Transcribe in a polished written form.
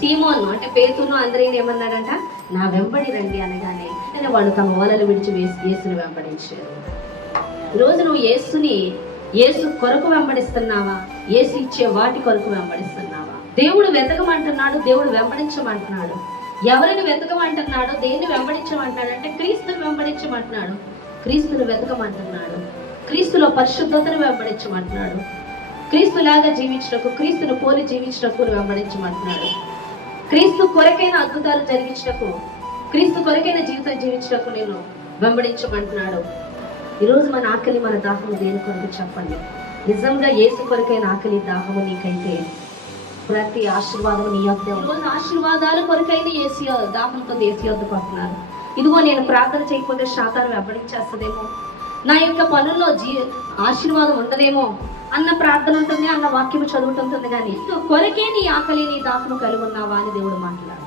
సీమోను అంటే పేతురును అందరిని ఏమన్నాడంట, నా వెంబడి రండి అనగానే వాళ్ళు తమ వలలు విడిచి యేసుని వెంబడించారు. ఈరోజు నువ్వు యేసు కొరకు వెంబడిస్తున్నావా? యేసు ఇచ్చే వాటి కొరకు వెంబడిస్తున్నావా? దేవుడు వెతకమంటున్నాడు, దేవుడు వెంబడించమంటున్నాడు. ఎవరిని వెతకమంటున్నాడు, దేన్ని వెంబడించమంటున్నాడు అంటే క్రీస్తుని వెంబడించమంటున్నాడు, క్రీస్తుని వెతకమంటున్నాడు, క్రీస్తులో పరిశుద్ధతను వెంబడించమంటున్నాడు, క్రీస్తులాగా జీవించటకు, క్రీస్తును పోలి జీవించటకు వెంబడించమంటున్నాడు, క్రీస్తు కొరకైన అద్భుతాలు జరిగించటకు, క్రీస్తు కొరకైన జీవితం జీవించటకు నేను వెంబడించమంటున్నాడు. ఈరోజు మన ఆకలి, మన దాహము దేని కొరకు చెప్పండి. నిజంగా యేసు కొరకైన ఆకలి దాహము నీకైతే ప్రతి ఆశీర్వాదం నీ యొక్క ఈరోజు ఆశీర్వాదాల కొరకైన యేసు దాహంతో యేసు యొద్దకు వస్తున్నారు. ఇదిగో నేను ప్రార్థన చేయకపోతే శాతాన్ని వెంబడించేస్తుందేమో, నా యొక్క పనుల్లో ఆశీర్వాదం ఉండదేమో అన్న ప్రార్థన ఉంటుంది, అన్న వాక్యం చదువుతుంటుంది. కానీ కొరకే నీ ఆకలి, నీ దాహము కలిగి ఉన్నావా అని దేవుడు మాట్లాడు.